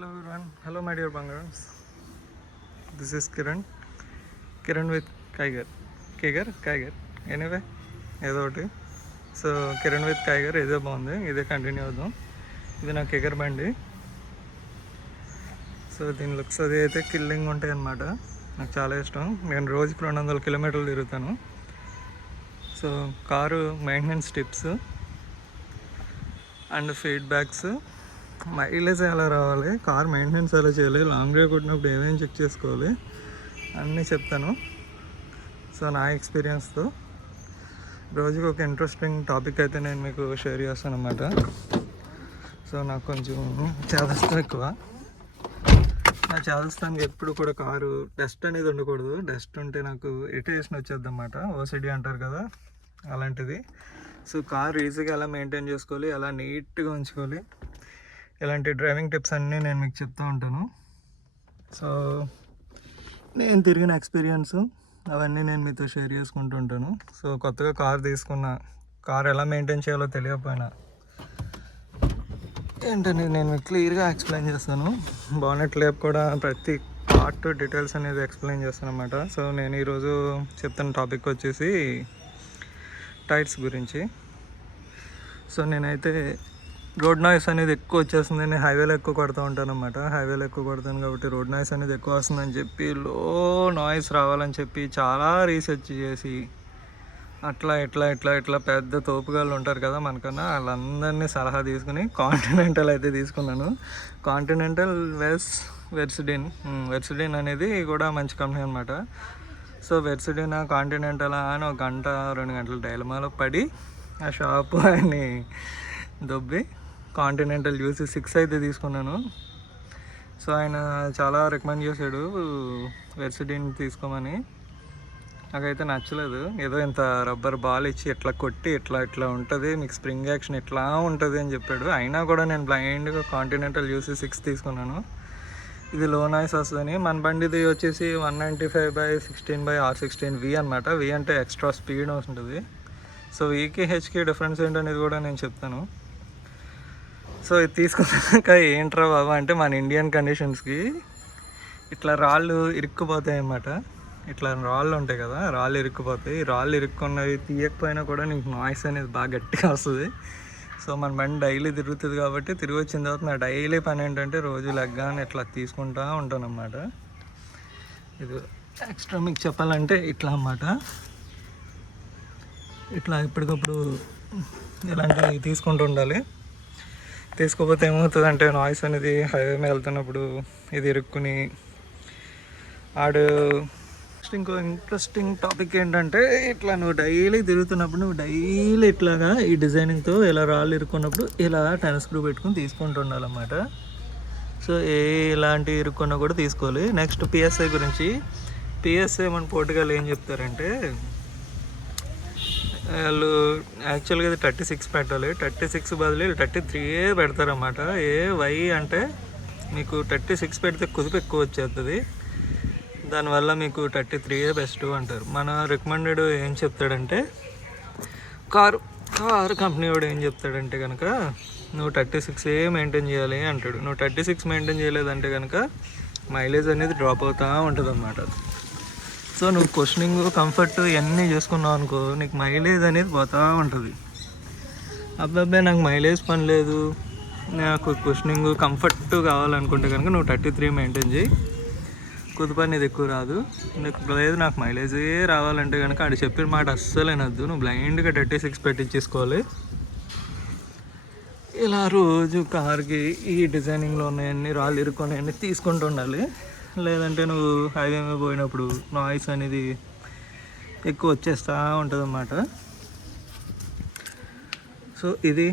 Hello everyone. Hello my dear Bangarams. This is Kiran with Kiger. Anyway, ఏదో ఒకటి. So Kiran with tiger ఇదే బాగుంది, ఇదే కంటిన్యూ అవుదాం. ఇది నా కిగర్ బండి. సో దీని లుక్స్ అది అయితే కిల్లింగ్ ఉంటాయి అన్నమాట. నాకు చాలా ఇష్టం. నేను రోజుకి 200 కిలోమీటర్లు తిరుగుతాను. So car maintenance tips and feedbacks, mileage ఎలా రావాలి, కార్ మెయింటెనెన్స్ ఎలా చేయాలి, లాంగ్ డ్రైవ్ కొట్టినప్పుడు ఏమేమి చెక్ చేసుకోవాలి అన్నీ చెప్తాను. సో నా ఎక్స్పీరియన్స్తో రోజుకి ఒక ఇంట్రెస్టింగ్ టాపిక్ అయితే నేను మీకు షేర్ చేస్తాను అన్నమాట. సో నాకు కొంచెం చేదస్తం ఎక్కువ. నా చేదస్తానికి ఎప్పుడు కూడా కారు డస్ట్ అనేది ఉండకూడదు. డస్ట్ ఉంటే నాకు ఇరిటేషన్ వచ్చేద్ది అన్నమాట. ఓసిడి అంటారు కదా, అలాంటిది. సో కార్ ఈజీగా ఎలా మెయింటైన్ చేసుకోవాలి, ఎలా నీట్గా ఉంచుకోవాలి, ఇలాంటి డ్రైవింగ్ టిప్స్ అన్నీ నేను మీకు చెప్తూ ఉంటాను. సో నేను తిరిగిన ఎక్స్పీరియన్స్ అవన్నీ నేను మీతో షేర్ చేసుకుంటూ ఉంటాను. సో కొత్తగా కార్ తీసుకున్న, కార్ ఎలా మెయింటైన్ చేయాలో తెలియకపోయినా ఏంటనేది నేను మీకు క్లియర్గా ఎక్స్ప్లెయిన్ చేస్తాను. బానెట్ లేపు కూడా ప్రతి పార్ట్ డీటెయిల్స్ అనేది ఎక్స్ప్లెయిన్ చేస్తాను అన్నమాట. సో నేను ఈరోజు చెప్తున్న టాపిక్ వచ్చేసి టైర్స్ గురించి. సో నేనైతే రోడ్ నాయిస్ అనేది ఎక్కువ వచ్చేస్తుంది, నేను హైవేలో ఎక్కువ కొడుతూ ఉంటాను అన్నమాట. హైవేలో ఎక్కువ కొడతాను కాబట్టి రోడ్ నాయిస్ అనేది ఎక్కువ వస్తుందని చెప్పి, లో నాయిస్ రావాలని చెప్పి చాలా రీసెర్చ్ చేసి ఇట్లా పెద్ద తోపుగాళ్ళు ఉంటారు కదా మనకన్నా, వాళ్ళందరినీ సలహా తీసుకుని కాంటినెంటల్ అయితే తీసుకున్నాను. కాంటినెంటల్ వెర్సిడిన్ అనేది కూడా మంచి కంపెనీ అనమాట. సో వెర్సిడిన్ కాంటినెంటల్ అని 1 గంట 2 గంటల డైలమాలో పడి ఆ షాపు అని దొబ్బి కాంటినెంటల్ UC6 అయితే తీసుకున్నాను. సో ఆయన చాలా రికమెండ్ చేశాడు వెర్సిడిన్ తీసుకోమని. నాకైతే నచ్చలేదు. ఏదో ఇంత రబ్బర్ బాల్ ఇచ్చి ఇట్లా కొట్టి ఇట్లా ఉంటుంది, మీకు స్ప్రింగ్ యాక్షన్ ఇట్లా ఉంటుంది అని చెప్పాడు. అయినా కూడా నేను బ్లైండ్గా కాంటినెంటల్ UC6 తీసుకున్నాను. ఇది లో నాయిస్ వస్తుందని. మన బండిది వచ్చేసి 195/16/R16V అనమాట. V అంటే ఎక్స్ట్రా స్పీడ్ వస్తుంటుంది. సో వీకి హెచ్కి డిఫరెన్స్ ఏంటనేది కూడా నేను చెప్తాను. సో ఇది తీసుకున్నాక ఏంట్రా బాబా అంటే, మన ఇండియన్ కండిషన్స్కి ఇట్లా రాళ్ళు ఇరుక్కుపోతాయి అన్నమాట. ఇట్లా రాళ్ళు ఉంటాయి కదా, రాళ్ళు ఇరుక్కుపోతాయి. రాళ్ళు ఇరుక్కున్నవి తీయకపోయినా కూడా నీకు నాయిస్ అనేది బాగా గట్టిగా వస్తుంది. సో మన బండి డైలీ తిరుగుతుంది కాబట్టి, తిరిగి వచ్చిన తర్వాత నా డైలీ పని ఏంటంటే రోజు లెగ్గానే ఇట్లా తీసుకుంటూ ఉంటాను అన్నమాట. ఇది ఎక్స్ట్రా మీకు చెప్పాలంటే ఇట్లా అన్నమాట. ఇట్లా ఎప్పటికప్పుడు ఇలాంటివి తీసుకుంటూ ఉండాలి. తీసుకోకపోతే ఏమవుతుందంటే నాయిస్ అనేది హైవే మీద వెళ్తున్నప్పుడు ఇది ఇరుక్కుని ఇంకో ఇంట్రెస్టింగ్ టాపిక్ ఏంటంటే, ఇట్లా నువ్వు డైలీ తిరుగుతున్నప్పుడు నువ్వు డైలీ ఇట్లాగా ఈ డిజైనింగ్తో ఇలా రాళ్ళు ఇరుక్కున్నప్పుడు ఇలా టెన్ స్క్రూ పెట్టుకుని తీసుకుంటూ ఉండాలన్నమాట. సో ఇలాంటి ఇరుక్కున్నా కూడా తీసుకోవాలి. నెక్స్ట్ PSI గురించి. PSI మన పోర్టుగాలు ఏం చెప్తారంటే, వాళ్ళు యాక్చువల్గా ఇది 36 పెట్టాలి. 36 బదులు 33 పెడతారన్నమాట. వై అంటే మీకు 36 పెడితే కుదుపు ఎక్కువ వచ్చేస్తుంది, దానివల్ల మీకు 33 బెస్ట్ అంటారు. మన రికమెండెడ్ ఏం చెప్తాడంటే, కారు కంపెనీ వాడు ఏం చెప్తాడంటే కనుక, నువ్వు 36 మెయింటైన్ చేయాలి అంటాడు. నువ్వు 36 మెయింటైన్ చేయలేదంటే కనుక మైలేజ్ అనేది డ్రాప్ అవుతూ ఉంటుంది అన్నమాట. సో నువ్వు క్వశ్చనింగ్, కంఫర్ట్ ఇవన్నీ చేసుకున్నావు అనుకో, నీకు మైలేజ్ అనేది పోతూ ఉంటుంది. అబ్బాయి నాకు మైలేజ్ పని లేదు, నాకు క్వశ్చనింగ్ కంఫర్ట్ కావాలనుకుంటే కనుక నువ్వు 33 మెయింటైన్ చేయి, కుదుపు అనేది ఎక్కువ రాదు. నీకు లేదు నాకు మైలేజే రావాలంటే కనుక ఆడు చెప్పిన మాట అస్సలు వినొద్దు, నువ్వు బ్లైండ్గా 36 పెట్టించేసుకోవాలి. ఇలా రోజు కార్కి ఈ డిజైనింగ్లో ఉన్నాయన్నీ రాళ్ళు ఇరుక్కున్నాయన్నీ తీసుకుంటూ ఉండాలి. లేదంటే నువ్వు హైవే మీద పోయినప్పుడు నాయిస్ అనేది ఎక్కువ వచ్చేస్తూ ఉంటుంది అన్నమాట. సో ఇది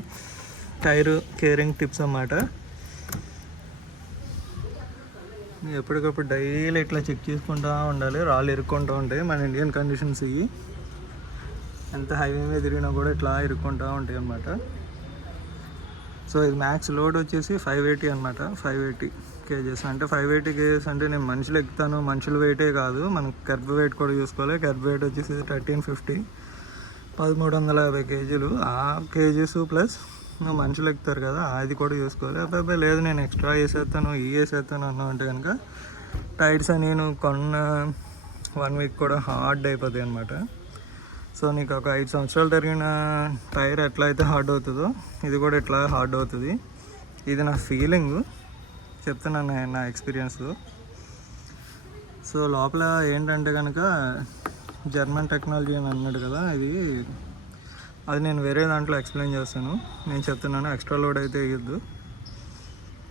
టైరు కేరింగ్ టిప్స్ అన్నమాట. ఎప్పటికప్పుడు డైలీ ఇట్లా చెక్ చేసుకుంటూ ఉండాలి. రాళ్ళు ఇరుక్కుంటూ ఉంటాయి మన ఇండియన్ కండిషన్స్ ఇవి. ఎంత హైవే మీద తిరిగినా కూడా ఇట్లా ఇరుక్కుంటూ ఉంటాయి అన్నమాట. సో ఇది మ్యాక్స్ లోడ్ వచ్చేసి 580 అనమాట. 580 kgs అంటే 580 kgs అంటే నేను మనుషులు ఎక్కుతాను, మనుషుల వెయిటే కాదు, మనం కర్బ్ వెయిట్ కూడా చూసుకోవాలి. కర్బ్ వెయిట్ వచ్చేసి 1350, 1350 kgs. ఆ కేజీస్ ప్లస్ నువ్వు మనుషులు ఎక్కుతారు కదా అది కూడా చూసుకోవాలి. అబ్బాయి లేదు నేను ఎక్స్ట్రా వేసేస్తాను వేసేస్తాను అన్నావు అంటే కనుక టైర్స్ అని నేను కొన్న 1 వీక్ కూడా హార్డ్ అయిపోతాయి అనమాట. సో నీకు ఒక 5 సంవత్సరాలు తిరిగిన టైర్ ఎట్లా అయితే హార్డ్ అవుతుందో ఇది కూడా ఎట్లా హార్డ్ అవుతుంది. ఇది నా ఫీలింగ్ చెప్తున్నాను, నా ఎక్స్పీరియన్స్. సో లోపల ఏంటంటే కనుక జర్మన్ టెక్నాలజీ అని అన్నాడు కదా, అది నేను వేరే దాంట్లో ఎక్స్ప్లెయిన్ చేస్తాను. నేను చెప్తున్నాను ఎక్స్ట్రా లోడ్ అయితే వేయద్దు,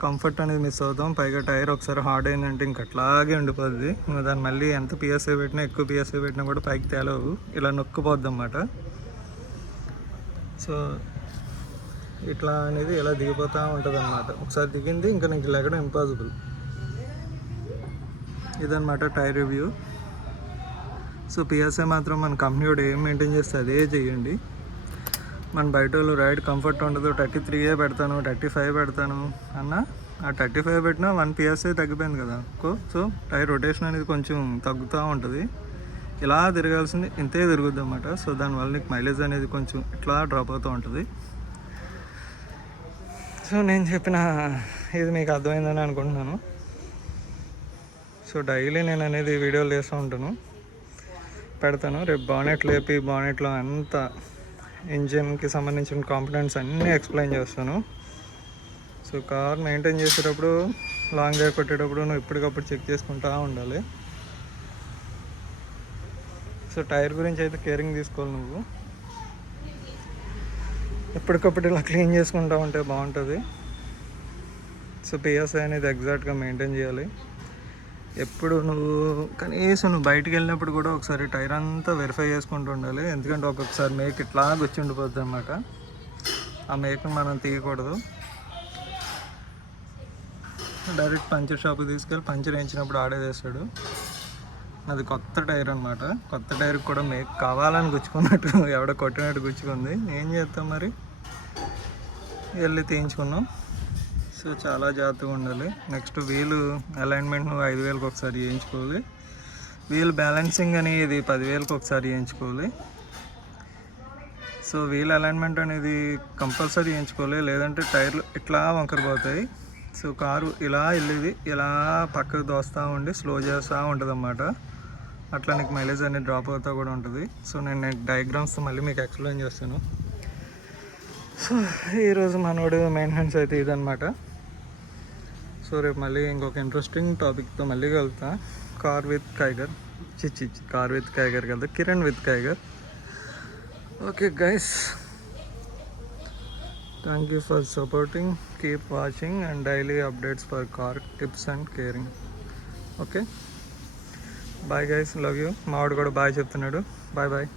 కంఫర్ట్ అనేది మిస్ అవుతాం. పైగా టైర్ ఒకసారి హార్డ్ అయిందంటే ఇంక అట్లాగే ఉండిపోద్ది. నువ్వు దాన్ని మళ్ళీ ఎంత పిఎస్ఐ పెట్టినా ఎక్కువ పిఎస్ఐ పెట్టినా కూడా పైకి తేలవు, ఇలా నొక్కుపోద్ది అన్నమాట. సో ఇట్లా అనేది ఇలా దిగిపోతూ ఉంటుంది అన్నమాట. ఒకసారి దిగింది ఇంకా నీకు లెగడం ఇంపాసిబుల్. ఇదన్నమాట టైర్ రివ్యూ. సో పిఎస్ఐ మాత్రం మన కంపెనీ కూడా ఏం మెయింటైన్ చేస్తే అదే చేయండి. మన బయట వాళ్ళు రైడ్ కంఫర్ట్ ఉండదు, 33 పెడతాను 35 పెడతాను అన్న, ఆ 35 పెట్టినా 1 PSI తగ్గిపోయింది కదా. సో టైర్ రొటేషన్ అనేది కొంచెం తగ్గుతూ ఉంటుంది. ఇలా తిరగాల్సింది ఇంతే తిరుగుద్ది అన్నమాట. సో దానివల్ల నీకు మైలేజ్ అనేది కొంచెం ఇట్లా డ్రాప్ అవుతూ ఉంటుంది. సో నేను చెప్పిన ఇది మీకు అర్థమైందని అనుకుంటున్నాను. సో డైలీ నేను అనేది వీడియోలు చేస్తూ ఉంటాను, పెడతాను. రేపు బానెట్ లేపి బానెట్లో అంతా ఇంజిన్కి సంబంధించిన కాంపోనెంట్స్ అన్నీ ఎక్స్ప్లెయిన్ చేస్తాను. సో కార్ మెయింటైన్ చేసేటప్పుడు లాంగ్ డ్రైవ్ కొట్టేటప్పుడు నువ్వు ఎప్పటికప్పుడు చెక్ చేసుకుంటూ ఉండాలి. సో టైర్ గురించి అయితే కేరింగ్ తీసుకోవాలి నువ్వు, ఎప్పటికప్పుడు ఇలా క్లీన్ చేసుకుంటూ ఉంటే బాగుంటుంది. సో పిఎస్ఐ అనేది ఎగ్జాక్ట్గా మెయింటైన్ చేయాలి. ఎప్పుడు కనీసం నువ్వు బయటికి వెళ్ళినప్పుడు కూడా ఒకసారి టైర్ అంతా వెరిఫై చేసుకుంటూ ఉండాలి. ఎందుకంటే ఒక్కొక్కసారి మేక్ ఇట్లా వచ్చి ఉండిపోద్ది అన్నమాట. ఆ మేక్ని మనం తీయకూడదు. డైరెక్ట్ పంచర్ షాప్కి తీసుకెళ్ళి పంచర్ వేయించినప్పుడు ఆడేదేస్తాడు. అది కొత్త టైర్ అనమాట. కొత్త టైర్కి కూడా మేక్ కావాలని గుచ్చుకున్నట్టు ఎవడో కొట్టినట్టు గుచ్చుకుంది. ఏం చేస్తాం మరి, వెళ్ళి తీయించుకున్నాం. సో చాలా జాగ్రత్తగా ఉండాలి. నెక్స్ట్ వీలు అలైన్మెంట్ నువ్వు 5,000కి ఒకసారి చేయించుకోవాలి. వీల్ బ్యాలెన్సింగ్ అని ఇది 10,000కి ఒకసారి చేయించుకోవాలి. సో వీల్ అలైన్మెంట్ అనేది కంపల్సరీ చేయించుకోవాలి, లేదంటే టైర్లు ఇట్లా వంకరపోతాయి. సో కారు ఇలా వెళ్ళేది ఇలా పక్కకు దోస్తూ ఉండి స్లో చేస్తూ ఉంటుంది అన్నమాట. అట్లా నీకు మైలేజ్ అనేది డ్రాప్ అవుతూ కూడా ఉంటుంది. సో నేను డయాగ్రామ్స్ మళ్ళీ మీకు ఎక్స్ప్లెయిన్ చేస్తాను. సో ఈరోజు మనోడు మెయింటెనెన్స్ అయితే ఇదనమాట. సో రేపు మళ్ళీ ఇంకొక ఇంట్రెస్టింగ్ టాపిక్తో మళ్ళీ కలుగుతా. కార్ విత్ కైగర్ కదా, Kiran with Kiger. Okay guys, thank you for supporting, keep watching and daily updates for car tips and caring. Okay bye guys, love you. మావాడు కూడా బాయ్ చెప్తున్నాడు. Bye bye.